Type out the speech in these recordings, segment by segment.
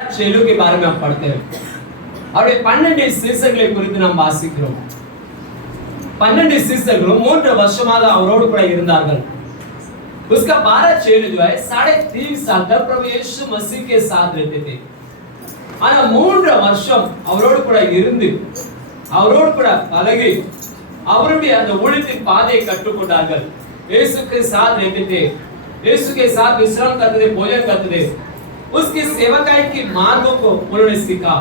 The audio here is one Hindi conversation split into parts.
செயலு के बारे में हम पढ़ते हैं அவருடைய 12 சீசர்களை குறித்து நாம் வாசிக்கிறோம் 12 சீசர்களும் 3 வருஷமாக அவரோடு கூட இருந்தார்கள் उसका 12 चेले जो है 3.5 साल तक प्रभु यीशु मसीह के साथ रहते थे ஆனா 3 வருஷம் அவரோடு கூட இருந்து அவரோடு கூட பழகி அவருடைய அந்த ஊழியத்தின் பாதையை கற்றுக்கொண்டார்கள் यीशु के साथ रहते थे यीशु के साथ विश्राम करते थे भोजन करते थे उसकी सेवकाई की मार्गों को उन्होंने सीखा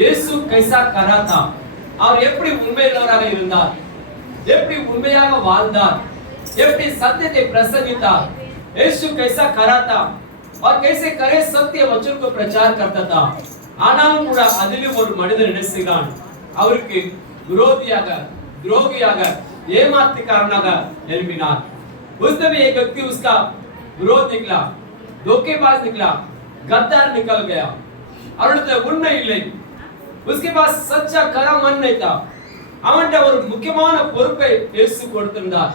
यीशु कैसा करा था और எப்படி உண்மையுள்ளவராக இருந்தார் எப்படி உண்மையாக வாழ்ந்தார் எப்படி சத்தியத்தை பிரசங்கித்தார் यीशु कैसा करा था और कैसे करे सत्य वचन को प्रचार करता था ஆனாலும் கூட அதிலும் ஒரு மனிதன் என்ன செய்தான் அவருக்கு விரோதியாக துரோகியாக ஏமாத்துக்காரனாக எழும்பினார் उस दिन एक व्यक्ति उसका विरोध निकला धोखेबाज निकला गद्दार निकल गया அவனுக்கு உண்மை இல்லை उसके पास सच्चा करा मन नहीं था அவன்ட்ட ஒரு முக்கியமான பொறுப்பை இயேசு கொடுத்திருந்தார்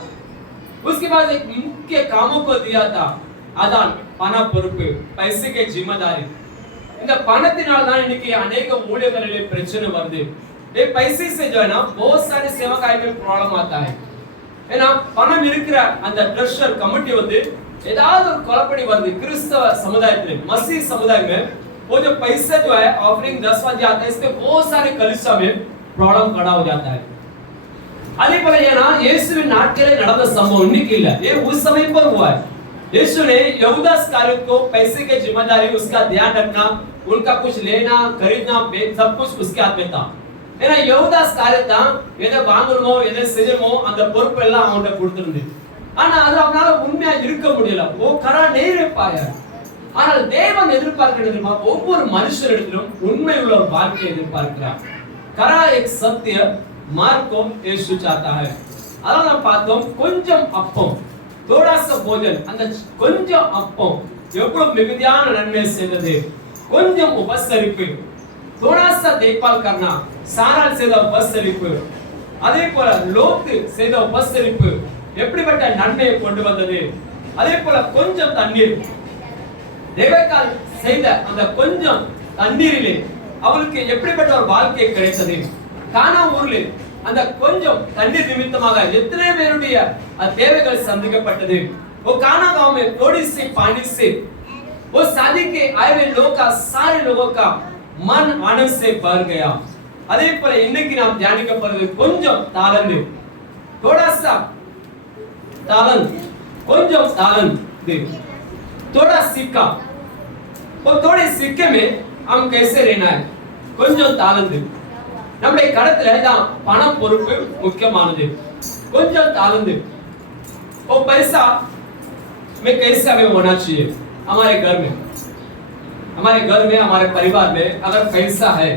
उसके पास एक मुख्य कामों को दिया था அதான் பண பொறுப்பு पैसे के जिम्मेदारी இந்த பணத்தினால் தான் இன்னைக்கு अनेक ஊழியர்களிலே பிரச்சனை வருது ये पैसे से जो है ना बहुत सारे सेवकाई में प्रॉब्लम आता है ஏன்னா பணம் இருக்கிற அந்த ட்ரெஷர் கமிட்டி வந்து ஏதாவது ஒரு குழப்படி வருது கிறிஸ்தவ சமுதாயத்தில் मसीह समुदाय में वो जो पैसा जो है ऑफरिंग 10 जाता है इससे बहुत सारे कलीसिया में प्रॉब्लम खड़ा हो जाता है அதே போல ஏன்னா இயேசுவின் நாட்களில் நடந்த சம்பவம் இன்னைக்கு இல்ல ये उस समय पर हुआ है यीशु ने यहूदा इस्करियोत को पैसे की जिम्मेदारी उसका ध्यान रखना उनका कुछ लेना खरीदना सब कुछ उसके हाथ में था ஏன்னா யெகூதா இஸ்கரியோத் தான் எதை வாங்கணுமோ எதை செய்யணுமோ அந்த பொறுப்பு எல்லாம் அவன்கிட்ட கொடுத்திருந்தது ஆனா அது அவனால உண்மையா இருக்க முடியல वो खरा नहीं रह पाया ஆனால் தேவன் எதிர்பார்க்கிறது ஒவ்வொரு மனுஷரிடத்திலும் உண்மை உள்ள ஒரு வாழ்க்கையை எதிர்பார்க்கிறார் खरा एक सत्य मार्ग को यीशु चाहता है அதனால நாம் பார்த்தோம் கொஞ்சம் அப்பம் थोड़ा सा भोजन அந்த கொஞ்சம் அப்பம் எவ்வளவு மிகுதியான நன்மை செய்தது கொஞ்சம் உபசரிப்பு थोड़ा सा देखभाल करना சாரால் செய்த உபசரிப்பு அதே போல லோத்து செய்த உபசரிப்பு எப்படிப்பட்ட நன்மையை கொண்டு வந்தது அதே போல கொஞ்சம் தண்ணீர் ரெபெக்காள் செய்த அந்த கொஞ்சம் தண்ணீரிலே அவளுக்கு எப்படிப்பட்ட ஒரு வாழ்க்கை கிடைத்தது கானா ஊர்ல அந்த கொஞ்சம் தண்ணீர் நிமித்தமாக எத்தனை பேருடைய தேவைகள் சந்திக்கப்பட்டது वो काना गांव में थोड़ी सी पानी से वो शादी के आए हुए लोग का सारे लोगों का मन आनंद से भर गया அதே போல இன்னைக்கு நாம் தியானிக்க போறது கொஞ்சம் தாளந்து थोड़ा सा तालंत கொஞ்சம் தாளந்து थोड़ा सिक्का वो थोड़े सिक्के में हम कैसे रहना है கொஞ்சம் தாளந்து நம்முடைய கடத்துல தான் பணம் பொறுப்பு முக்கியமானது கொஞ்சம் தாளந்து वो पैसा में कैसे हमें होना चाहिए हमारे घर में हमारे परिवार में अगर पैसा है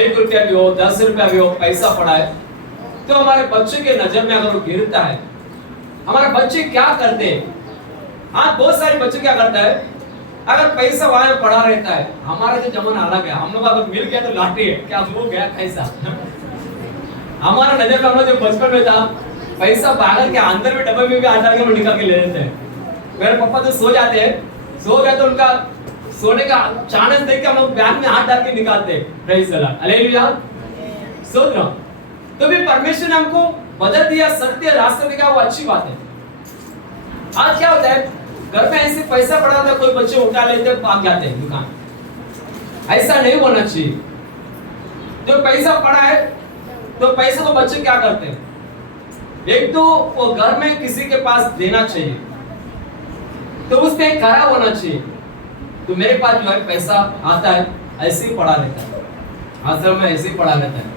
1 रुपया भी हो 10 रुपया भी हो पैसा पड़ा है तो हमारे बच्चे के नजर में अगर वो गिरता है हमारे बच्चे क्या करते हैं आज बहुत सारे बच्चे क्या करता है अगर पैसा वहां पड़ा रहता है हमारा जो जमाना अलग है हम लोग अगर मिल गया तो लाठी है क्या वो गया पैसा हमारा नजर में हम लोग जो बचपन में था पैसा बाहर के अंदर में डब्बे में भी हाथ डाल के निकाल के ले लेते हैं मेरे पापा तो सो जाते हैं सो गए तो उनका सोने का चांस देख के हम लोग बैग में हाथ डाल के निकालते हैं प्रेज़ द लॉर्ड हालेलुया सोच रहा तो भी परमेश्वर ने हमको बदल दिया सत्य रास्ता दिखाया वो अच्छी बात है आज क्या होता है घर में ऐसे पैसा पड़ा था कोई बच्चे उठा लेते भाग जाते हैं दुकान ऐसा नहीं होना चाहिए जो पैसा पड़ा है तो पैसे को बच्चे क्या करते हैं एक तो वो घर में किसी के पास देना चाहिए तो उसमें खरा होना चाहिए तो मेरे पास जो है पैसा आता है ऐसे ही पड़ा रहता है आश्रम में ऐसे ही पड़ा रहता है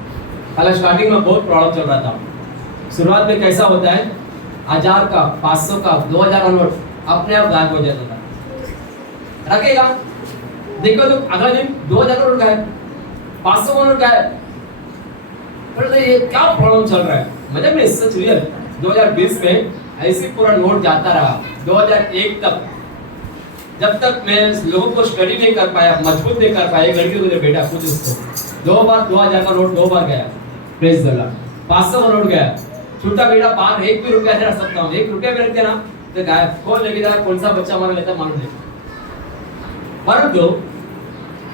पहले स्टार्टिंग में बहुत प्रॉब्लम चल रहा था शुरुआत में कैसा होता है 1000 का 500 का 2000 का नोट अपने आप गायब हो जाता था रखेगा देखो तो अगला दिन 2000 का नोट गायब 500 का नोट गायब पर ये क्या प्रॉब्लम चल रहा है मतलब मैं सच रियल 2020 में ऐसे पूरा नोट जाता रहा 2001 तक जब तक मैं लोगों को स्टडी नहीं कर पाया मजबूत नहीं कर पाया लड़की को बेटा कुछ उसको 2 बार 2000 का नोट 2 बार गया प्रेज़ द लॉर्ड 500 का नोट गया छोटा बेटा बाहर 1 भी रुपया नहीं रख सकता हूं 1 रुपया भी रख देना तो गायब कौन लेके जा कौन सा बच्चा हमारा लेता मालूम नहीं परंतु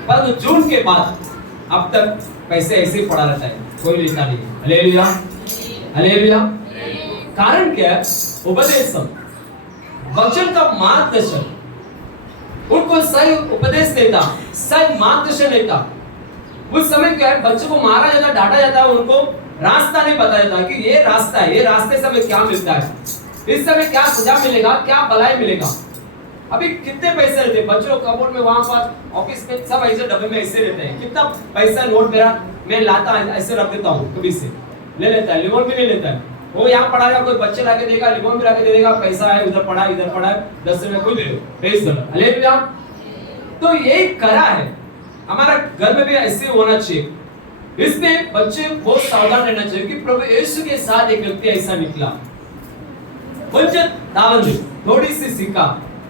परंतु जून के बाद अब तक पैसे ऐसे ही पड़ा रहता है, कोई लेता नहीं। Hallelujah, hallelujah. कारण क्या है? उपदेशम, वचन का मार्गदर्शन। उनको सही उपदेश देता, सही मार्गदर्शन देता। उस समय क्या है, बच्चों को मारा जाता, डांटा जाता है, उनको रास्ता नहीं बताया जाता कि ये रास्ता है, ये रास्ते से हमें क्या मिलता है, इस समय क्या सजा मिलेगा, क्या भलाई मिलेगा। अभी कितने पैसे रहते हैं बच्चों कबोर्ड में, वहां पर ऑफिस में सब ऐसे डब्बे में ऐसे रहते हैं। कितना पैसा नोट मेरा मैं लाता ऐसे रख देता हूँ, कभी से ले लेता है, लिमोन भी ले लेता है। वो यहाँ पड़ा रहा, कोई बच्चे लाके देगा, लिमोन भी लाके दे देगा, पैसा है उधर पड़ा है, इधर पड़ा है, 10 रुपए कोई दे दो, भेज दो। हालेलुया। तो यही करा है, हमारा घर में भी ऐसे होना चाहिए। इसमें बच्चे बहुत सावधान रहना चाहिए कि प्रभु यीशु के साथ एक व्यक्ति ऐसा निकला, थोड़ी सी सिक्का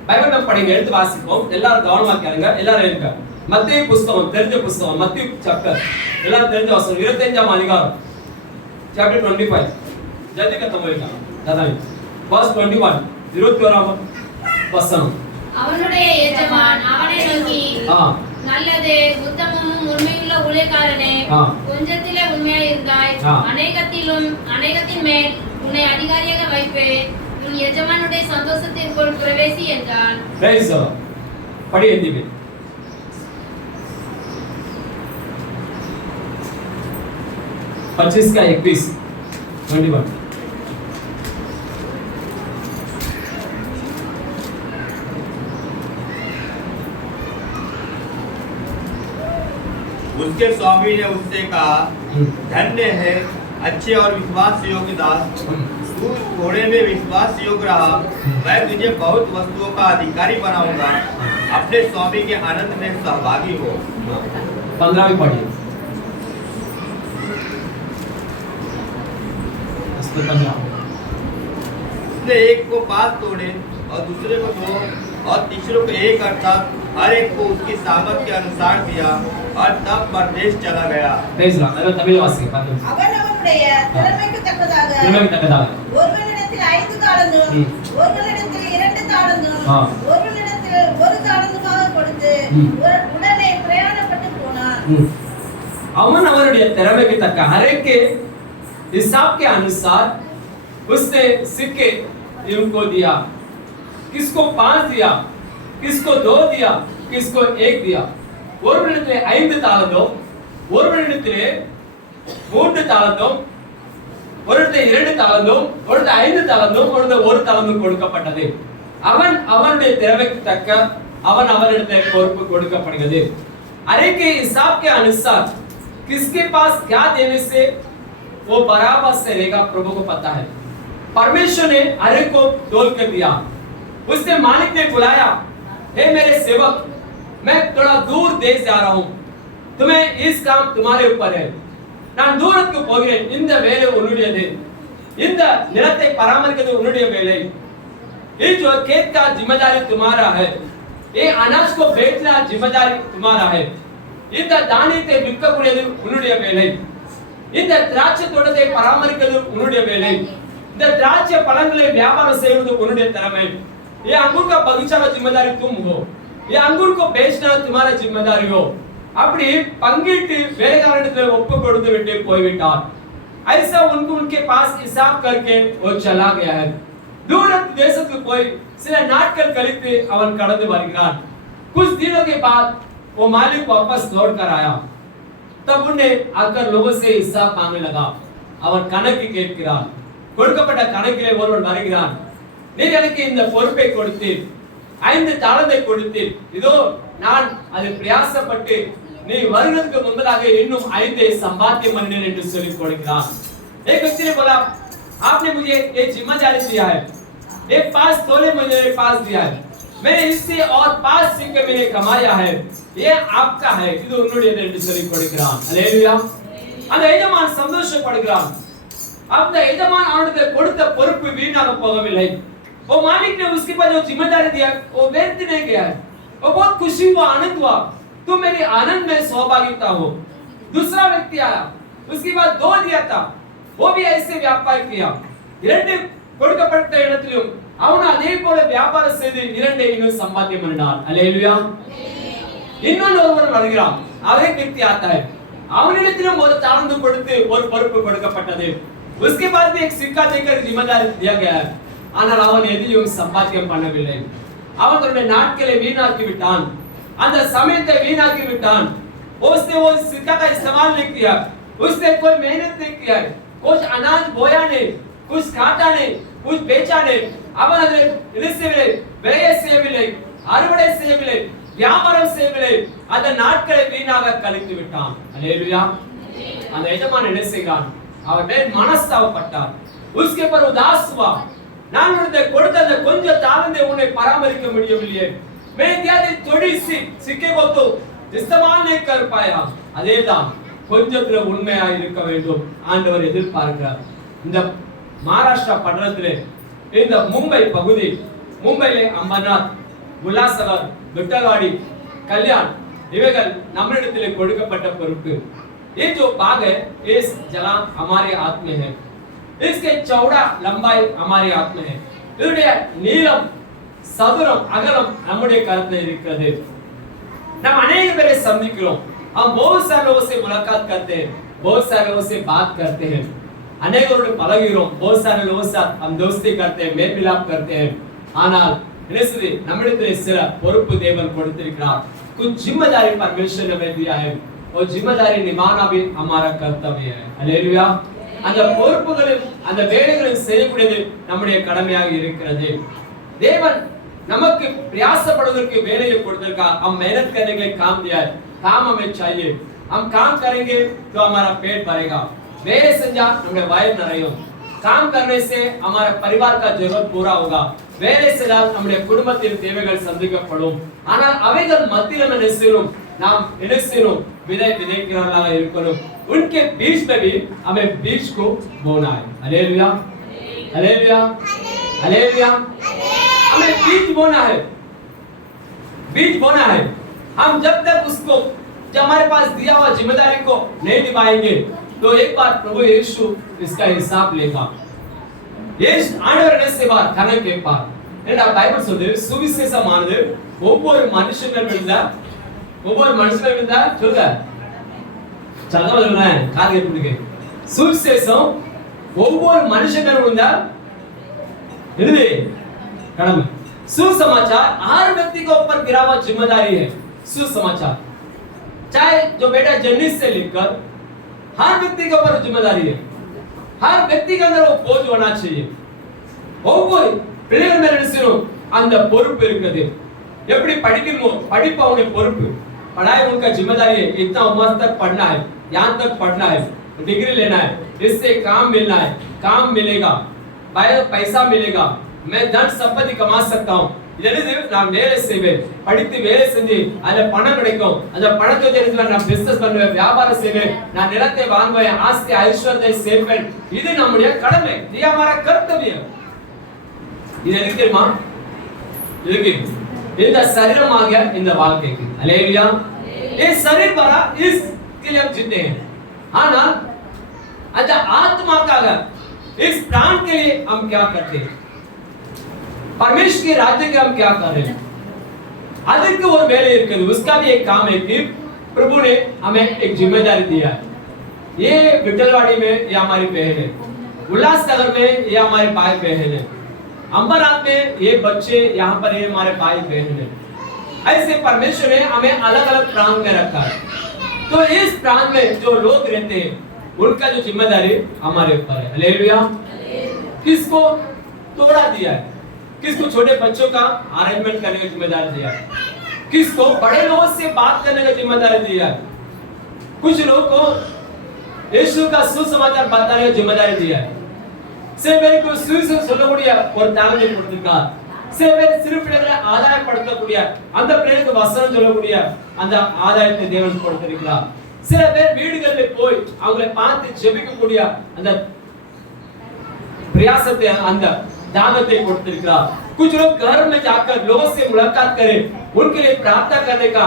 பைபிள் நம்ம படிங்க, எடுத்து வாசிப்போம், எல்லாரும் கவனமா கேளுங்க, எல்லாரும் எழுதுங்க। மத்தேயு புத்தகம், தெரிஞ்ச புத்தகம், மத்தேயு சாப்டர், எல்லாரும் தெரிஞ்ச வசனம் 25ஆம் அதிகாரம், சாப்டர் 25, ஜல்தி खत्म होएगा दादा, verse 21, 21ஆம் வசனம்। அவனுடைய எஜமான் அவனை நோக்கி, நல்லது உத்தமமும் உண்மையுள்ள ஊழியக்காரனே, கொஞ்சத்திலே உண்மையாய் இருந்தாய், அநேகத்தின் மேல் உன்னை அதிகாரியாக வைப்பேன், உன் எஜமானுடைய சந்தோஷத்திற்குள் பிரவேசி என்றான்। Praise the Lord. पढ़िए हिंदी में। 25 का 21, 21। उसके स्वामी ने उससे कहा, धन्य है अच्छे और विश्वास योग्य दास, तू थोड़े में विश्वास योग्य रहा, मैं तुझे बहुत वस्तुओं का अधिकारी बनाऊंगा, अपने स्वामी के आनंद में सहभागी हो। 15 पढ़िए। उसने एक को 5 तोड़े और दूसरे को 2 और तीसरे को 1, अर्थात हर एक को उसकी सामर्थ के अनुसार दिया, और तब परदेश चला गया। तमिल वासी அவனுடைய திறமைக்கு தக்கதாக ஒருவனிடத்தில் 5 தாலந்தும், ஒருவனிடத்தில் 2 தாலந்தும், ஒருவனிடத்தில் 1 தாலந்துமாக கொடுத்து உடனே பிரயாணப்பட்டு போனான்। அவன் அவருடைய திறமைக்கு தக்க हर एक के हिसाब के अनुसार उसने सिक्के इनको दिया, किसको 5 दिया, किसको 2 दिया, किसको 1 दिया। ஒருவனிடத்திலே 5 தாலந்தும், ஒருவனிடத்திலே 3 தாலந்தும், ஒருவனிடத்திலே 2 தாலந்தும், ஒருவனிடத்திலே 5 தாலந்தும், ஒருவனிடத்திலே 1 தாலந்தும் கொடுக்கப்பட்டது। அவன் அவனுடைய தேவைக்கு தக்க அவன் அவனிடத்திலே பொறுப்பு கொடுக்கப்படுகிறது। हर एक के हिसाब के अनुसार किसके पास क्या देने से वो बराबर से रहेगा, प्रभु को पता है। परमेश्वर ने हर एक को तोल कर दिया। उसने मालिक ने बुलाया, हे मेरे सेवक, मैं थोड़ा दूर देश जा रहा हूं, तुम्हें इस काम तुम्हारे ऊपर है, நான் தூரத்துக்கு போகிறேன், இந்த வேலை உன்னுடையது, இந்த நிலத்தை பராமரிக்கிறது உன்னுடைய வேலை, ये जो खेत का जिम्मेदारी तुम्हारा है, ये अनाज को बेचना जिम्मेदारी तुम्हारा है, இந்த தானியத்தை விற்கக்கூடியது உன்னுடைய வேலை, இந்த திராட்சை தோட்டத்தை பராமரிக்கிறது உன்னுடைய வேலை, இந்த திராட்சை பழங்களை வியாபாரம் செய்வது உன்னுடைய திறமை, ये अंगूर का बगीचा का जिम्मेदारी तुम हो, ये अंगूर को बेचना तुम्हारा जिम्मेदारी हो। அப்படி பங்கிட்டு வேலைக்காரனிடத்தில் ஒப்பு கொடுத்து விட்டு போய்விட்டார்। ऐसा उनके पास हिसाब करके वो चला गया है। दूर தேசத்துக்கு போய் சில நாட்கள் கழித்து அவன் கடந்து வருகிறான்। कुछ दिनों के बाद वो मालिक वापस लौट कर आया, तब उन्हें आकर लोगों से हिसाब मांगने लगा। அவன் கணக்கு கேட்கிறான், கொடுக்கப்பட்ட கணக்கிலே ஒருவன் வருகிறான், நீர் எனக்கு இந்த பொறுப்பை கொடுத்தீர், 5 தாளந்தை கொடுத்தீர், இதோ நான் அதை பிரயாசப்பட்டு நீ வருகிறதுக்கு முன்பதாக இன்னும் 5 சம்பாத்தியம் பண்ணினேன் என்று சொல்லிக் கொடுக்கிறான்। एक व्यक्ति ने बोला, आपने मुझे ये जिम्मेदारी दिया है, एक 5 तोले मुझे पास दिया है, मैंने इससे और 5 सिक्के मैंने कमाया है, ये आपका है, இது உன்னுடையது என்று சொல்லிக் கொடுக்கிறான்। ஹல்லேலூயா। அந்த எஜமான் சந்தோஷப்படுகிறான்। அந்த எஜமான் அவனுக்கு கொடுத்த பொறுப்பு வீணாக போகவில்லை। वो मालिक ने उसके पास जो जिम्मेदारी दिया वो व्यर्थ नहीं गया है, वो बहुत खुशी हुआ, आनंद हुआ, तुम मेरे आनंद में सहभागिता हो। दूसरा व्यक्ति आया, उसके बाद 2 दिया था, वो भी ऐसे व्यापार किया, 2 கொடுக்கப்பட்ட இடத்திலும் அவன் அதே போல வியாபாரம் செய்து 2 இன்னும் சம்பாத்தியம் பண்ணினான்। ஹல்லேலூயா। இன்னொரு ஒருவன் வருகிறான், அதே व्यक्ति आता है, அவனிடத்திலும் ஒரு தாளந்து கொடுத்து ஒரு பொறுப்பு கொடுக்கப்பட்டது. उसके बाद भी एक सिक्का देकर जिम्मेदारी दिया गया है. ஆனால் அவன் எதையும் சம்பாத்தியம் பண்ணவில்லை. அவன் தன்னுடைய நாட்களை வீணாக்கி விட்டான், அந்த சமயத்தை வீணாக்கி விட்டான். उसने वो सिक्का का इस्तेमाल नहीं किया, उसने कोई मेहनत नहीं किया, कुछ अनाज बोया नहीं, कुछ काटा नहीं, कुछ बेचा नहीं. அவன் அதை இழுசவில்லை, வேலை செய்யவில்லை, அறுவடை செய்யவில்லை, வியாபாரம் செய்யவில்லை, அந்த நாட்களை வீணாக கழித்து விட்டான். அல்லேலூயா. அந்த எஜமான் என்ன செய்கிறான்? அவர் மேல் மனஸ்தாபப்பட்டார். उसके पर उदास हुआ. நான் உனக்கு கொடுத்த அந்த கொஞ்சம் தாளந்தை உன்னை பராமரிக்க முடியவில்லையே, मैं दिया थे थोड़ी सी सिक्के को तो इस्तेमाल नहीं कर पाया. அதேதான் கொஞ்சத்துல உண்மையா இருக்க வேண்டும் ஆண்டவர் எதிர்பார்க்கிறார். இந்த மகாராஷ்டிரா பட்டணத்திலே, இந்த மும்பை பகுதி, மும்பையிலே அம்பர்நாத், உல்லாசநகர், விட்டல்வாடி, கல்யாண், இவைகள் நம்மிடத்திலே கொடுக்கப்பட்ட பொறுப்பு. ये जो बाग है, इस जगह हमारे हाथ में है. इसके चौड़ा लंबाई हमारे हाथ में है. இதனுடைய நீளம், சதுரம், அகலம் நம்முடைய கரத்தில் இருக்கிறது. நாம் अनेक பேரை சந்திக்கிறோம். हम बहुत सारे लोगों से मुलाकात करते हैं, बहुत सारे लोगों से बात करते हैं, अनेकों பழகுகிறோம், बहुत सारे लोगों से हम दोस्ती करते हैं, मेल मिलाप करते हैं. ஆனால் இயேசுவே நம்மிடத்திலே சில பொறுப்பு தேவன் கொடுத்திருக்கிறார். कुछ जिम्मेदारी परमेश्वर ने हमें दिया है, और जिम्मेदारी निभाना भी हमारा कर्तव्य है. हालेलुया. அந்த பொறுப்புகளும் அந்த வேலைகளும் செய்யக்கூடியது நம்முடைய கடமையாக இருக்கிறது. தேவன் நமக்கு प्रयासப்படுவதற்கு வேலையை கொடுத்திருக்கார். हम मेहनत करने के लिए काम दिया है, काम हमें चाहिए. हम काम करेंगे तो हमारा पेट भरेगा. வேலை செஞ்சா நம்முடைய வயிறு நிறையும். काम करने से हमारा परिवार का जरूरत पूरा होगा. வேலை செய்தால் நம்முடைய குடும்பத்தின் தேவைகள் சந்திக்கப்படும். ஆனால் அவைகள் மத்தியில் என்ன செய்யணும்? நாம் என்ன செய்யணும்? விதை விதைக்கிறவர்களாக இருக்கணும். उनके बीच में भी हमें बीज को बोना है. Hallelujah, hallelujah, hallelujah. हमें बीज बोना है, बीज बोना है. हम जब तक उसको, जब हमारे पास दिया हुआ जिम्मेदारी को नहीं निभाएंगे, तो एक बार प्रभु यीशु इसका हिसाब लेगा. यीशु ஆண்டவர் என்ன செய்வார்? கணக்கு கேட்பார். ஏன்னா பைபிள் சொல்லுது, சுவிசேஷமானது ஒவ்வொரு மனுஷனும் இருந்தா, ஒவ்வொரு மனுஷனும் இருந்தா சொல்லுங்க, சத்தமா சொல்லுங்க, காது கேட்டுங்க. சுவிசேஷம் ஒவ்வொரு மனுஷனும் இருந்தா என்னது? கடமை. सुसमाचार हर व्यक्ति के ऊपर गिरा हुआ जिम्मेदारी है. सुसमाचार चाहे जो बेटा जन्म से लेकर हर व्यक्ति के ऊपर जिम्मेदारी है. हर व्यक्ति के अंदर वो बोझ होना चाहिए. ஒவ்வொரு பிள்ளைகள் மேல நினைச்சோம் அந்த பொறுப்பு இருக்குது. எப்படி படிக்கணும்? படிப்பு அவனுடைய பொறுப்பு. पढ़ाई उनका जिम्मेदारी है. इतना उम्र तक पढ़ना है, यहाँ तक पढ़ना है, डिग्री लेना है, इससे काम मिलना है, काम मिलेगा, पैसा मिलेगा, मैं धन संपत्ति कमा सकता हूँ. இதெல்லாம் நான் வேலை செய்வேன், படித்து வேலை செஞ்சு அதுல பணம் கிடைக்கும், அந்த பணத்தை தெரிஞ்சு நான் பிசினஸ் பண்ணுவேன், வியாபாரம் செய்வேன், நான் நிலத்தை வாங்குவேன், ஆஸ்தி ஐஸ்வர்யத்தை சேர்ப்பேன். இது நம்முடைய கடமை. இது हमारा कर्तव्य. இது எதுக்கு தெரியுமா? இதுக்கு இந்த சரீரமாக இந்த வாழ்க்கைக்கு. हालेलुया. ये शरीर बड़ा इसके लिए हम जीते हैं. ஆனால் அந்த ஆத்மாக்காக, इस प्राण के लिए हम क्या करते हैं? परमेश्वर के राज्य के हम क्या कर रहे हैं? अधिक और वेले இருக்குது. उसका भी एक काम है कि प्रभु ने हमें एक जिम्मेदारी दिया है. ये विठलवाड़ी में ये हमारी बहन है, उल्लासनगर में ये हमारे भाई बहन है, अंबरनाथ में ये बच्चे यहाँ पर ये हमारे भाई बहन है. ऐसे परमेश्वर ने हमें अलग अलग प्रांत में रखा है. तो इस प्रांत में जो लोग रहते हैं उनका जो जिम्मेदारी हमारे ऊपर है. हालेलुया. किसको तोड़ा दिया है? किसको छोटे बच्चों का अरेंजमेंट करने का जिम्मेदारी दिया है? किसको बड़े लोगों से बात करने का जिम्मेदारी दिया है? कुछ लोगों को यीशु का सुसमाचार बताने का जिम्मेदारी दिया है. சேவருக்கு சுவிசேஷம் சொல்லக்கூடிய ஒரு தாளந்தை கொடுத்திருக்கார். சேவர் சிறு பிள்ளைகளை ஆதாயப்படுத்தக்கூடிய, அந்த பிள்ளைகளுக்கு வசனம் சொல்லக்கூடிய அந்த ஆதாயத்தை தேவன் கொடுத்திருக்கிறார். சில பேர் வீடுகளில் போய் அவங்களை பார்த்து ஜெபிக்கக்கூடிய அந்த प्रयासते அந்த दानते கொடுத்திருக்கிறார். कुछ लोग घर में जाकर लोगों से मुलाकात करें, उनके लिए प्रार्थना करने का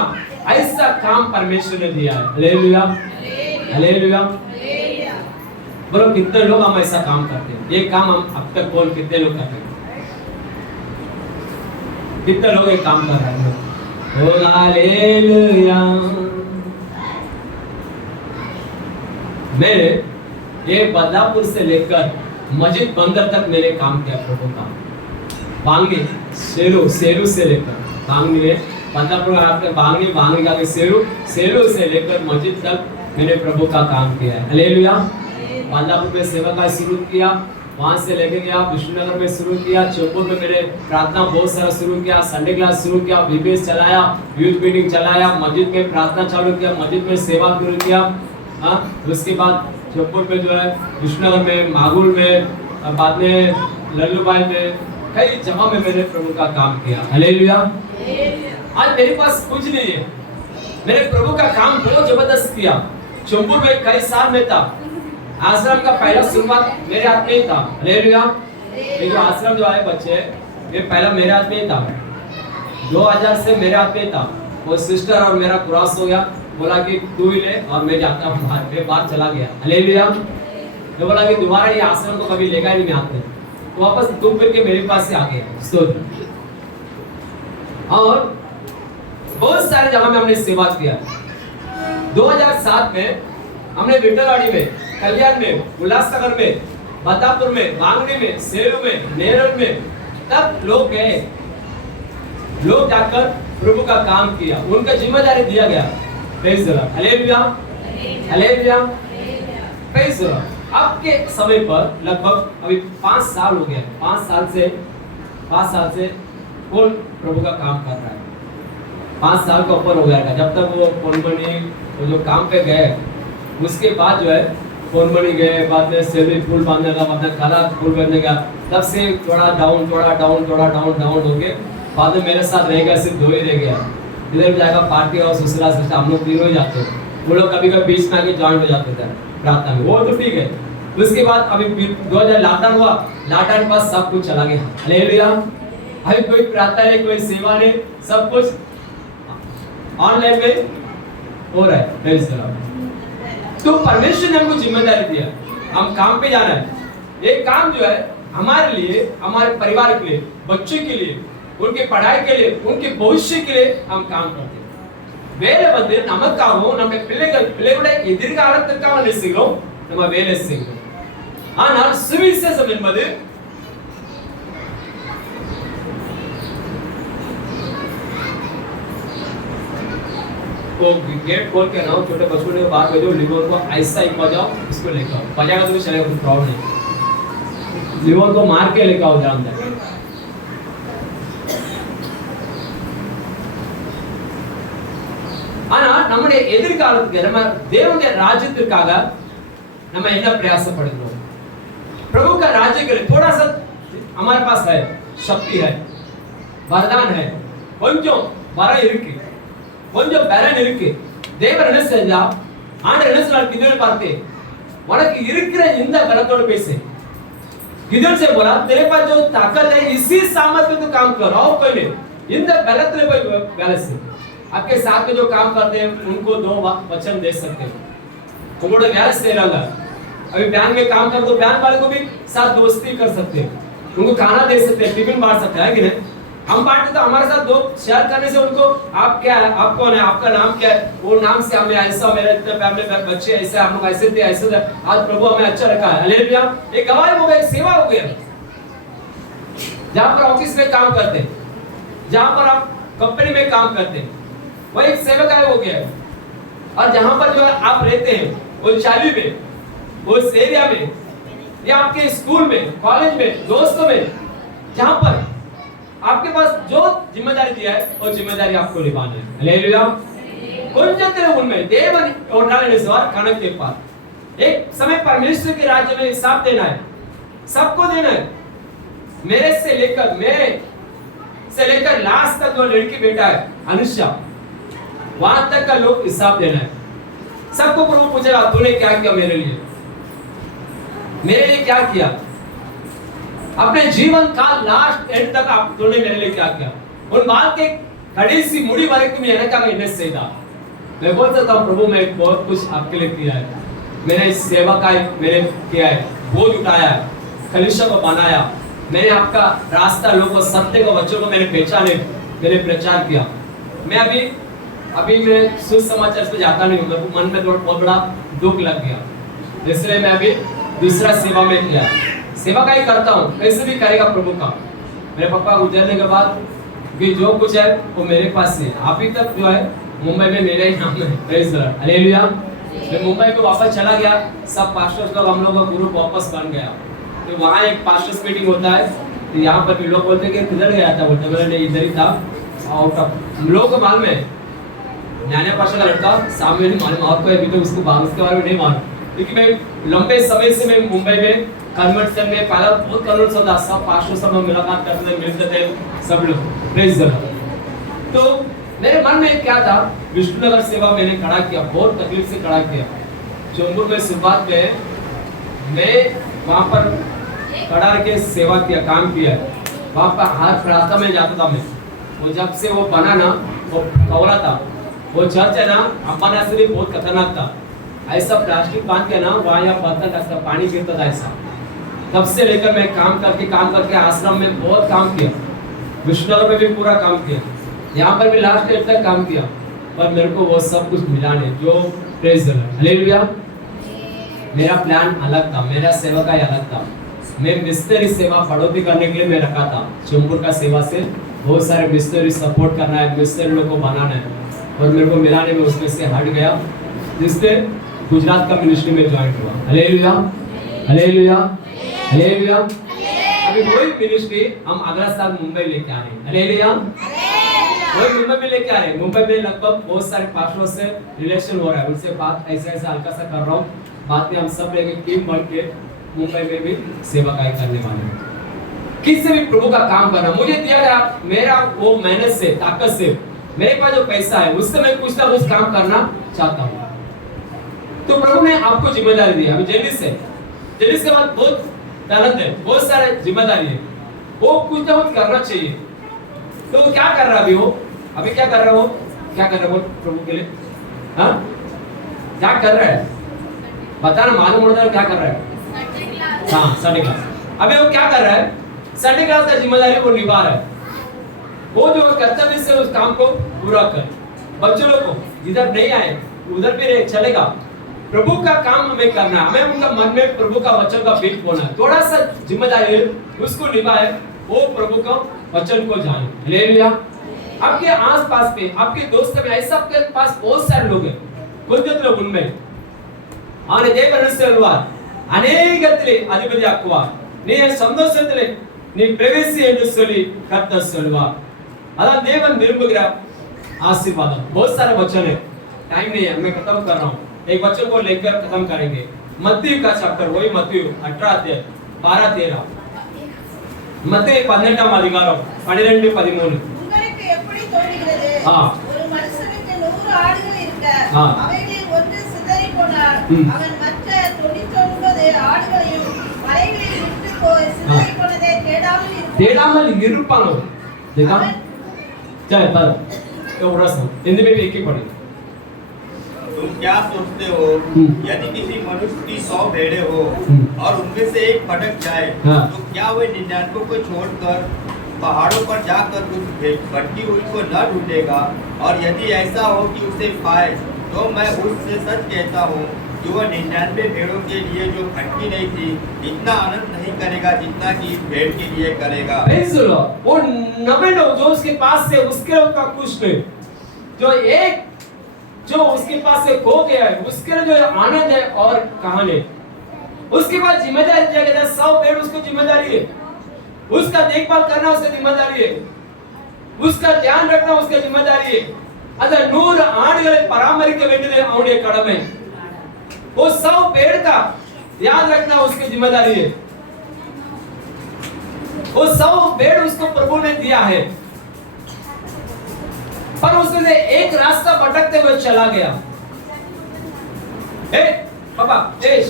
ऐसा काम परमेश्वर ने दिया है. Hallelujah, hallelujah. बोलो कितने लोग हम ऐसा काम करते हैं? ये काम हम अब तक बोल कितने लोग करते हैं? कितने लोग ये काम कर रहे हैं? ओ हालेलुया। मैंने ये बदलापुर से लेकर मस्जिद बंदर तक मैंने काम किया प्रभु का। बांगी सेलू से लेकर बांगी में बदलापुर आपके बांगी का सेलू से लेकर मस्जिद तक मैंने प्रभु का काम किया है। हालेलुया। बदलापुर में सेवा का शुरू किया, वहां से लेके गया विष्णुनगर में शुरू किया, चौपुर में मैंने प्रार्थना बहुत सारा शुरू किया, संडे क्लास शुरू किया, बीबीएस चलाया, यूथ मीटिंग चलाया, मस्जिद में प्रार्थना चालू किया, मस्जिद में सेवा शुरू किया। हाँ, उसके बाद चौपुर में जो है विष्णुनगर में, मागुल में, बाद में लल्लूबाई में, कई जगह में मैंने प्रभु का काम किया। हालेलुया। आज मेरे पास कुछ नहीं है, मैंने प्रभु का काम बहुत जबरदस्त किया। चौपुर में कई साल में था, आश्रम का पहला शुरुआत मेरे हाथ में ही था। हालेलुया। ये जो आश्रम जो है बच्चे, ये पहला मेरे हाथ में ही था, 2000 से मेरे हाथ में था। वो सिस्टर और मेरा क्रॉस हो गया, बोला कि तू ही ले और मैं जाता हूँ बाहर चला गया। हालेलुया। तो बोला कि दोबारा ये आश्रम को कभी लेगा नहीं मैं हाथ में, तो वापस घूम फिर के मेरे पास से आ गया। और बहुत सारे जगह में हमने सेवा किया। 2007 में हमने विठलवाड़ी में, कल्याण में, उल्लासनगर में, बदापुर में, बांगड़ी में, सेलू में, नेरल में, तब लोग गए, लोग जाकर प्रभु का काम किया, उनका जिम्मेदारी दिया गया। Praise the Lord. Hallelujah. Hallelujah. Praise the Lord. अब के समय पर लगभग अभी 5 साल हो गए, 5 साल से कौन प्रभु का काम कर रहा है? 5 साल का ऊपर हो गया। जब तक वो पोनमनी वो जो काम पे गए, उसके बाद जो है पोनमनी गए, बाद में सेलरी फूल बांधने का, बाद में काला फूल बांधने का, तब से थोड़ा डाउन हो गए। बाद में मेरे साथ रह गया, सिर्फ 2 ही रह गया। इधर जाएगा पार्टी और ससुराल से हम लोग 3 ही जाते हैं। वो लोग कभी कभी बीच में आके ज्वाइन हो जाते थे प्रार्थना में, वो तो ठीक है। उसके बाद अभी 2000 लॉकडाउन हुआ, लॉकडाउन के बाद सब कुछ चला गया। हालेलुया। अभी कोई प्रार्थना नहीं, कोई सेवा नहीं, सब कुछ ऑनलाइन में हो रहा है। Praise the Lord. तो परमेश्वर ने हमको जिम्मेदारी दिया, हम काम पे जाना है। ये काम जो है हमारे लिए, हमारे परिवार के लिए, बच्चों के लिए, उनके पढ़ाई के लिए, उनके भविष्य के लिए हम काम करते हैं। வேலை வந்து நமக்காகவும் நம்ம பிள்ளைகளோட எதிர்காலத்திற்காக என்ன செய்கிறோம்? நம்ம வேலை செய்கிறோம். ஆனால் சுவிசேஷம் என்பது को गेट खोल के ना छोटे बच्चों ने बाहर भेजो, लिवर को ऐसा ही बजाओ, इसको लेकर आओ, बजाएगा तो भी चलेगा, कोई प्रॉब्लम नहीं। लिवर को मार के लेकर आओ जरा अंदर। ஆனா நம்முடைய எதிர்காலத்துக்கு நம்ம தேவனுடைய ராஜ்யத்திற்காக நம்ம என்ன பிரயாசப்படுகிறோம்? प्रभु का राज्य के लिए थोड़ा सा हमारे पास है, शक्ति है, वरदान है, கொஞ்சம் வரம் இருக்கு, கொஞ்சம் பலன் இருக்கு. தேவன் என்ன செஞ்சா, ஆண்டவர் என்ன சொன்னார் கிதியோனை பார்த்து, உனக்கு இருக்கிற இந்த பலத்தோட பேசு. किधर से बोला, तेरे पास जो ताकत है इसी सामर्थ में तो काम कर, और कोई नहीं, इन बलत में बैलेंस है। आपके साथ में जो काम करते हैं उनको 2 वचन दे सकते हो, उनको बैलेंस दे रहा है। अभी बैंक में काम कर तो बैंक वाले को भी साथ दोस्ती कर सकते हैं, उनको खाना दे सकते हैं, टिफिन बांट सकते हैं कि नहीं? हम बांटते तो हमारे साथ दो शेयर करने से उनको आप क्या है, आप कौन है, आपका नाम क्या है, वो नाम से हमें ऐसा, मेरे इतने फैमिली में बच्चे ऐसे, हम लोग ऐसे थे, ऐसे थे, आज प्रभु हमें अच्छा रखा है। हालेलुया। एक गवाही हो गई, सेवा हो गया। जहाँ पर ऑफिस में काम करते हैं, जहाँ पर आप कंपनी में काम करते हैं, वह एक सेवक हो गया। और जहाँ पर जो आप रहते हैं, वो चाली में, वो एरिया में, या आपके स्कूल में, कॉलेज में, दोस्तों में, जहाँ पर आपके पास जो जिम्मेदारी दिया है वो जिम्मेदारी आपको निभाना है। हालेलुया। கொஞ்சத்துல உண்மை தேவன் ஒரு நாள் நிசவார் கணக்கு கேட்பார்। एक समय परमेश्वर के राज्य में हिसाब देना है, सबको देना है। मेरे से लेकर लास्ट तक जो लड़की बेटा है अनुष्या, वहां तक का लोग हिसाब देना है। सबको प्रभु पूछेगा तूने क्या किया मेरे लिए क्या किया? अपने जीवन का लास्ट एंड तक आप तूने मेरे लिए क्या किया? उन बात के கடைசி முடி வரைக்கும் எனக்காக என்ன செய்தா? मैं बोल सकता हूं प्रभु मैं बहुत कुछ आपके लिए किया है, मैंने इस सेवा का मैंने किया है, बोझ उठाया है, कलीसिया को बनाया, मैंने आपका रास्ता लोगों को, सत्य को, बच्चों को मैंने पहचाने, मैंने प्रचार किया। मैं अभी मैं सुसमाचार से जाता नहीं हूँ, मेरे को मन में बहुत बड़ा दुख लग गया, इसलिए मैं अभी दूसरा सेवा में गया। सेवा का ही करता हूँ, कैसे भी करेगा प्रभु का। मेरे पापा गुजरने के बाद भी जो कुछ है वो मेरे पास है। अभी तक जो है मुंबई में मेरा ही नाम है, प्रेज द लॉर्ड, हालेलुया। मैं मुंबई को वापस चला गया, सब पास्टर्स लोग हम लोग का ग्रुप वापस बन गया। तो वहाँ एक पास्टर्स मीटिंग होता है, तो यहाँ पर भी लोग बोलते हैं कि किधर गया था, बोलते मैंने इधर ही था, आउट ऑफ हम लोगों को मालूम है। न्याय पास्टर का लड़का सामने नहीं मालूम, आपको अभी तो उसके बारे में नहीं मालूम, क्योंकि मैं लंबे समय से मैं मुंबई में कन्वर्सन में पहला बहुत कन्वर्स होता, सब पास्टर सब मुलाकात करते थे, मिलते थे सब लोग, प्रेज द लॉर्ड। तो मेरे मन में क्या था, विष्णुनगर सेवा मैंने खड़ा किया, बहुत तकलीफ से खड़ा किया। चोंबूर में शुरुआत में मैं वहाँ पर खड़ा के सेवा किया, काम किया। वहाँ पर हर प्रार्थना में जाता था मैं। वो जब से वो बना ना, वो कौला था, वो चर्च है ना, अम्बाना से भी बहुत खतरनाक था। ऐसा प्लास्टिक बांध के ना वहाँ यहाँ बर्तन ऐसा पानी गिरता था ऐसा। तब से लेकर मैं काम करके आश्रम में बहुत काम किया, विष्णुनगर में भी पूरा काम किया, यहाँ पर भी लास्ट डेट तक काम किया, पर मेरे को वो सब कुछ मिला नहीं जो प्रेज द लॉर्ड, हालेलुया। मेरा प्लान अलग था, मेरा सेवा का अलग था। मैं मिस्त्री सेवा बढ़ोतरी करने के लिए मैं रखा था। चोंबूर का सेवा से बहुत सारे मिस्त्री सपोर्ट करना है, मिस्त्री लोगों को बनाना है, और मेरे को मिला नहीं, मैं उसमें से हट गया, जिससे गुजरात का मिनिस्ट्री में ज्वाइन हुआ, हालेलुया, हालेलुया, हालेलुया। अभी वही मिनिस्ट्री हम अगला साल मुंबई लेके आ रहे हैं, हालेलुया। वही मुंबई में लेके आ रहे हैं। मुंबई में लगभग बहुत सारे पास्टरों से रिलेशन हो रहा है, उनसे बात ऐसे हल्का सा कर रहा हूँ। बाद में हम सब लेके टीम बन के मुंबई में भी सेवा कार्य करने वाले हैं। किसी भी प्रभु का काम करना मुझे दिया गया, मेरा वो मेहनत से, ताकत से, मेरे पास जो पैसा है उससे मैं कुछ ना कुछ काम करना चाहता हूँ। तो प्रभु ने आपको जिम्मेदारी दी। अभी जेनिस के बाद बहुत टैलेंट है, बहुत सारे जिम्मेदारी है, वो कुछ ना कुछ करना चाहिए। तो क्या कर रहा है अभी वो? अभी क्या कर रहा है वो? क्या कर रहा है वो प्रभु के लिए? हाँ, क्या कर रहा है बताना, मालूम होता है क्या कर रहा है? हाँ, संडे क्लास। अभी वो क्या कर रहा है? संडे क्लास का जिम्मेदारी वो निभा रहा है। वो जो कर्तव्य से उस काम को पूरा कर। बच्चों लोग को जिधर नहीं आए उधर भी रहे चलेगा, प्रभु का काम हमें करना है। हमें उनका मन में प्रभु का वचन का बीज बोना है। थोड़ा सा जिम्मेदारी है, उसको निभाए, वो प्रभु का वचन को जाने, हालेलुया। आपके आस-पास में, आपके दोस्त में, ऐसा आपके पास बहुत सारे लोग हैं, कुछ लोग उनमें ಅವನ ದೇವರನ್ನು ಅಲ್ವಾ ಅನೇಕத்திலே அதிபதி ஆக்குவார். நீ சந்தோஷத்திலே நீ பிரவேசி என்று சொல்லி கர்த்தர் சொல்வார். அதான் தேவன் விரும்புகிற आशीर्वाद। बहुत सारे वचन है, टाइम नहीं है, मैं खत्म कर रहा हूँ। एक वचन को लेकर खत्म करेंगे। मत्ती का चैप्टर, वही मत्ती 18 अध्याय 12-13, मत्ती 18 அதிகாரம் 12-13। உங்களுக்கு எப்படி தோன்றுகிறது? ஒரு மனுஷனுக்கு 100 ஆடுகள் இருக்க, அவைகளில் ஒன்று சிதறிப் போனால் அவன் மற்ற 99 ஆடுகளையும் மலைகளில் விட்டுப் போய் சிதறிப் போனதை தேடாமல் இருப்பானோ? देखा? चल पर तो रस्म हिंदी में भी एक ही पढ़े। तुम क्या सोचते हो, यदि किसी मनुष्य की 100 भेड़ें हो और उनमें से एक भटक जाए, तो क्या वे 99 को छोड़कर पहाड़ों पर जाकर उस भटकी हुई को न ढूंढेगा? और यदि ऐसा हो कि उसे पाए, तो मैं उससे सच कहता हूँ कि वह 99 भेड़ों के लिए जो भटकी नहीं थी, इतना आनंद नहीं करेगा जितना कि भेड़ के लिए करेगा। वो 90 लोग जो उसके पास से, उसके का कुछ नहीं, जो एक जो उसके पास से खो गया है, उसके लिए जो आनंद है और कहां है। उसके बाद जिम्मेदारी दिया गया, 100 भेड़ उसको जिम्मेदारी है, उसका देखभाल करना उसकी जिम्मेदारी है, उसका ध्यान रखना उसकी जिम्मेदारी है। अगर 100 ಆಡುகளை பராமரிக்க வேண்டியது அவனுடைய கடமை। वो 100 पेड़ का याद रखना उसकी जिम्मेदारी है। वो 100 पेड़ उसको प्रभु ने दिया है, पर उसने एक रास्ता भटकते हुए चला गया। पापा देश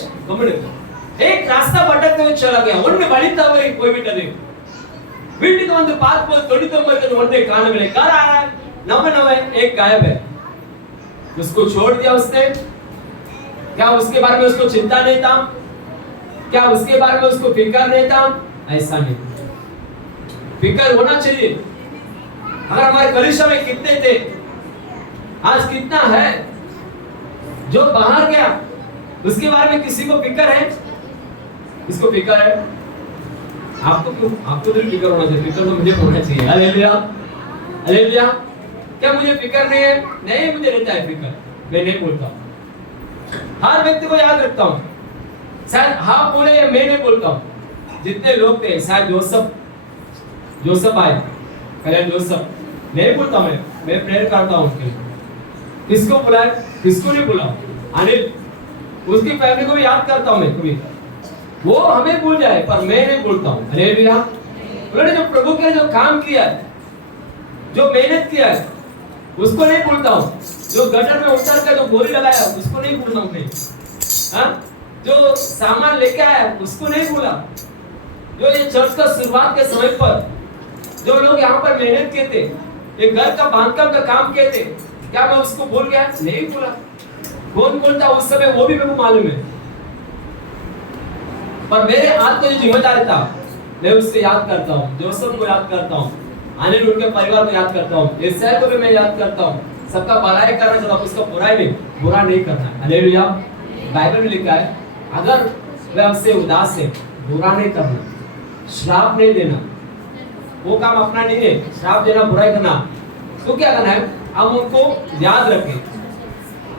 एक रास्ता भटकते हुए चला गया। उन्हें वळि तवरि போய்விட்டது। வீட்டுக்கு வந்து பார்க்கும்போது 99 ஒன்றை காணவில்லை। घर आया, नवे एक गायब है। उसको छोड़ दिया उसने। क्या उसके बारे में उसको चिंता नहीं था? क्या उसके बारे में उसको फिक्र नहीं था? ऐसा नहीं, फिक्र होना चाहिए। अगर हमारे कलीसिया में कितने थे आज कितना है जो बाहर गया उसके बारे में किसी को फिक्र है? किसको फिक्र है? आपको क्यों? आपको तो फिक्र होना चाहिए, फिक्र तो मुझे होना चाहिए। Hallelujah, hallelujah. क्या मुझे फिक्र नहीं है? नहीं, मुझे रहता है फिक्र। मैं नहीं बोलता, हर व्यक्ति को याद रखता हूँ। शायद हाँ बोले या मैं नहीं बोलता हूँ। जितने लोग थे, शायद जोसेफ आए, पहले जोसेफ नहीं बोलता, मैं प्रेयर करता हूँ उसके लिए। किसको बुलाए, किसको नहीं बुलाओ? अनिल, उसकी फैमिली को भी याद करता हूँ मैं। कभी वो हमें भूल जाए पर मैं नहीं भूलता हूँ। हालेलुया। उन्होंने जो प्रभु के लिए जो काम किया है, जो मेहनत किया है, उसको नहीं भूलता हूँ। जो गटर में उतर कर जो बोरी लगाया उसको नहीं भूलता हूँ मैं। हाँ? जो सामान लेके आया उसको नहीं भूला। जो ये चर्च का शुरुआत के समय पर जो लोग यहाँ पर मेहनत किए थे, एक घर का बांधकाम का काम किए थे, क्या मैं उसको भूल गया? नहीं भूला। कौन बोलता उस समय, वो भी मेरे को मालूम है। पर मेरे हाथ में जो जिम्मेदारी था, मैं उससे याद करता हूँ। जोसेफ को याद करता हूँ, अनिल उनके परिवार को याद करता हूँ, ईसाई को भी मैं याद करता हूँ। सबका भलाई करना चाहता हूँ, उसका बुरा नहीं करना। हालेलुया। बाइबल में लिखा है, अगर वे आपसे उदास है, बुरा नहीं करना, श्राप नहीं देना। वो काम अपना नहीं है, श्राप देना, बुराई करना। तो क्या करना है? हम उनको याद रखें,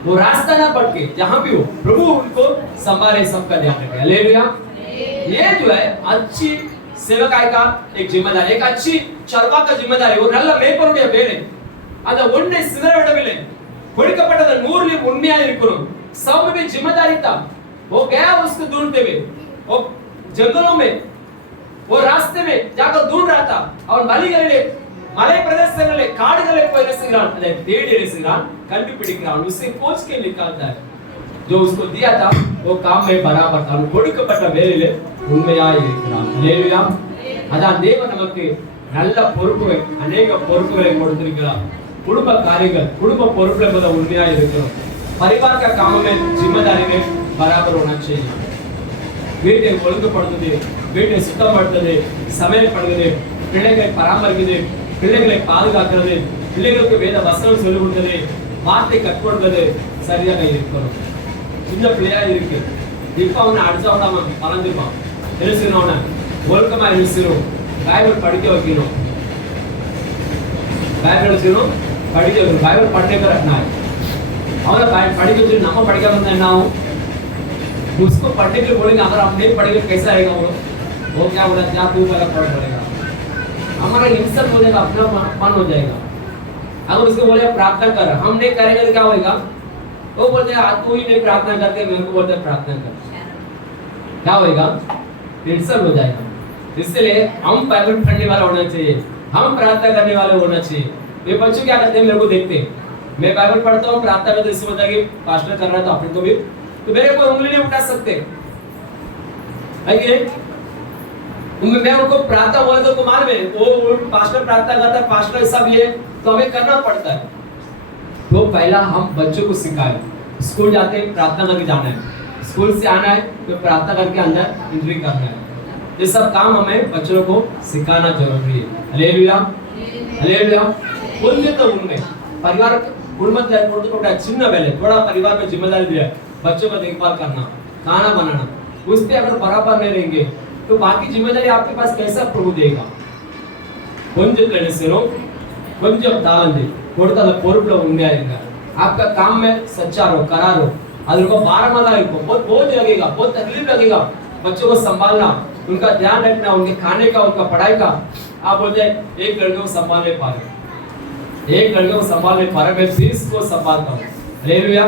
वो रास्ता ना भटके, जहां भी हो प्रभु उनको संभाले, सबका ध्यान रखे। हालेलुया। ये जो है अच्छी सेवकाई का एक जिम्मेदारी, एक अच्छी चरवा का जिम्मेदारी। वो नल्ला मेपरुடைய வேலை. அந்த ஒன்றை சிதற விடவில்லை. கொடுக்கப்பட்டது 100 உண்மையா இருக்கணும். सब में जिम्मेदारी था। वो गया उसको ढूंढते हुए, वो जंगलों में, वो रास्ते में जाकर ढूंढ रहा था। और மலை பிரதேசங்களிலே காடுகளை போய் ரசிக்கிறான், அதை தேடி ரசிக்கிறான், கண்டுபிடிக்கிறான், उसे खोज के निकालता है। जो उसको दिया था वो काम में बराबर था, கொடுக்கப்பட்ட வேலையிலே உண்மையாய் இருக்கிறான்। ஹalleluya। அதான் தேவன் நமக்கு நல்ல பொறுப்புகளை, अनेक பொறுப்புகளை கொடுத்திருக்கிறார்। குடும்ப காரியங்கள், குடும்ப பொறுப்புல போல உண்மையாய் இருக்கிறோம்। परिवार का काम में जिम्मेदारी में बराबर होना चाहिए। வீட்டை ஒழுங்குபடுத்துது, வீட்டை சுத்தப்படுத்துது, சமையல் பிள்ளைகளை பராமரிக்குது, பிள்ளைகளை பாதுகாக்கிறது, பிள்ளைகளுக்கு வேத வசனம் சொல்லிக் கொடுத்தது, வார்த்தை கற்றுக் கொடுத்தது சரியாக இருக்கணும்। சின்ன பிள்ளையா இருக்கு, இப்ப அவனை அடிச்சவன அவன் வளர்ந்துருப்பான், எழுசினோம், அவனை ஒழுக்கமா எழுசினோம், பைபிள் படிக்க வைக்கணும், பைபிள் எழுசினோம், படிக்க வைக்கணும், பைபிள் पढ़ने का रखना है। அவனை படிக்க வச்சு நம்ம படிக்காம இருந்தா என்ன आऊं? उसको पढ़ने के लिए बोलेंगे, अगर हम नहीं पढ़ेंगे कैसा रहेगा वो क्या बोला, क्या तू पहले पढ़ पड़ेगा, हमारा इंसल्ट हो जाएगा, अपना मन हो जाएगा। अगर उसको बोले प्रार्थना कर, हम नहीं करेंगे तो क्या होगा? वो बोलते हैं तू ही नहीं प्रार्थना करते, मेरे को बोलते हैं प्रार्थना कर, क्या होगा? इंसल्ट हो जाएगा। इसलिए हम बाइबल पढ़ने वाला होना चाहिए, हम प्रार्थना करने वाले होना चाहिए। ये बच्चों क्या करते हैं, मेरे को देखते हैं, मैं बाइबल पढ़ता हूँ, प्रार्थना करते, इससे होता है कि पास्टर कर रहा है तो अपने को भी, तो मेरे को उंगली नहीं उठा सकते है कि नहीं? मैं उनको प्रार्थना बोले तो कुमार में वो पास्टर प्रार्थना करता है, पास्टर सब ये तो हमें करना पड़ता है। तो पहला हम बच्चों को सिखाएं, स्कूल जाते हैं प्रार्थना करके जाना है, स्कूल से आना है तो प्रार्थना करके अंदर एंट्री करना है। ये सब काम हमें बच्चों को सिखाना जरूरी है। Hallelujah, hallelujah. बोलते तो उनमें परिवार कुटुंबத்தை கொடுத்துட்ட சின்ன வேலை, थोड़ा परिवार में जिम्मेदारी दिया, बच्चों का देखभाल करना, खाना बनाना, उस पे अगर बराबर नहीं रहेंगे तो बाकी जिम्मेदारी आपके पास कैसा प्रभु देगा? கொஞ்சம் கடைசிரோ கொஞ்சம் தாளந்தி கொடுத்த பொறுப்புல உண்மையா இருங்க। आपका काम में सच्चा रहो, करा रहो, அதுக்கு பாரமா தான் இருக்கும், बहुत बोझ लगेगा, बहुत तकलीफ लगेगा, बच्चों को संभालना, उनका ध्यान रखना, उनके खाने का, उनका पढ़ाई का। आप बोलते हैं एक लड़के को संभालने पा रहे, एक लड़के को संभालने पा रहे, मैं 20 को संभालता हूँ। हालेलुया।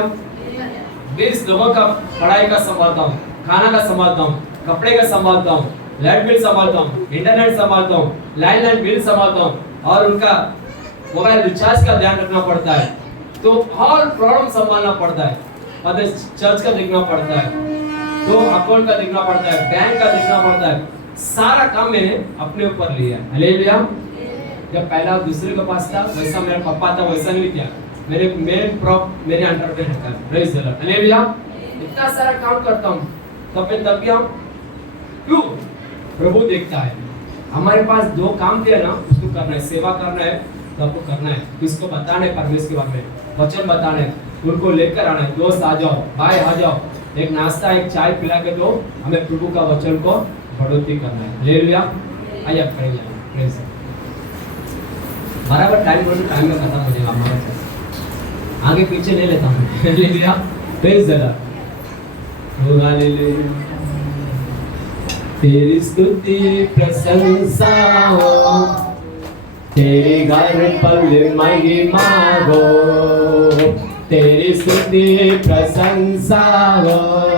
20 लोगों का पढ़ाई का संभालता हूँ, खाना का संभालता हूँ, कपड़े का संभालता हूँ, लाइट बिल संभालता हूँ, इंटरनेट संभालता हूँ, लैंडलाइन बिल संभालता हूँ, और उनका मोबाइल रिचार्ज का ध्यान रखना पड़ता है। तो ऑल प्रॉब्लम संभालना पड़ता है, और चर्च का देखना पड़ता है, तो अकाउंट का देखना पड़ता है, बैंक का देखना पड़ता है, सारा काम मैंने अपने ऊपर लिया। हालेलुया। जब पहला दूसरे के पास था वैसा मेरा पापा था, वैसा नहीं किया, मेरे अंडर में रखा। Praise the Lord. हालेलुया। इतना सारा काम करता हूँ, तब मैं तब गया, क्यों? प्रभु देखता है, हमारे पास जो काम दिया ना उसको करना है, सेवा करना है तो आपको करना है, किसको बताना है परमेश्वर के बारे में। वचन बताने, उनको लेकर आना, दोस्त आ जाओ, भाई आ जाओ, एक नाश्ता एक चाय पिला के दो, हमें प्रभु का वचन को बढ़ोतरी करना है। हालेलुया। आइए आप खड़े जाइए। प्रेज बराबर टाइम में खत्म हो जाएगा हमारा, आगे पीछे नहीं लेता हूँ। Hallelujah. Praise the Lord. Hallelujah. तेरी स्तुति प्रशंसा हो, तेरे घर पर महिमा हो, तेरी स्तुति प्रशंसा हो।